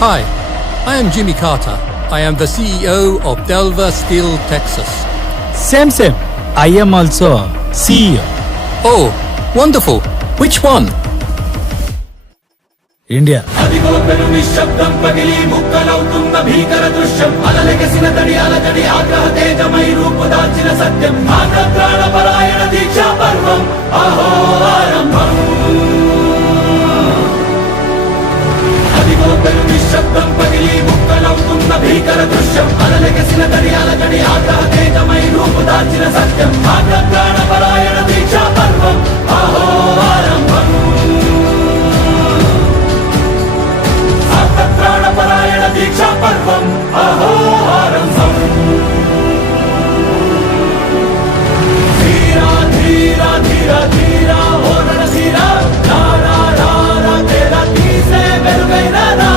Hi, I am Jimmy Carter. I am the CEO of Delver Steel, Texas. Same. I am also CEO. Oh, wonderful. Which one? India. అదిగో పెను నిశ్శబ్దం పగిలి ముక్కలవుతున్న భీకర దృశ్యం అలలెగసిన తడియాల జడి ఆగ్రహ తేజమై రూపు దాల్చిన సత్యం ఆగ్రహ పరాయణ దీక్షా పర్వం అహో ఆరంభం అదిగో పెను నిశ్శబ్దం పగిలి ముక్కలవుతున్న భీకర దృశ్యం అలలెగసిన తడియాల జడి ఆగ్రహ తేజమై రూపు దాల్చిన సత్యం ఆగ్రహ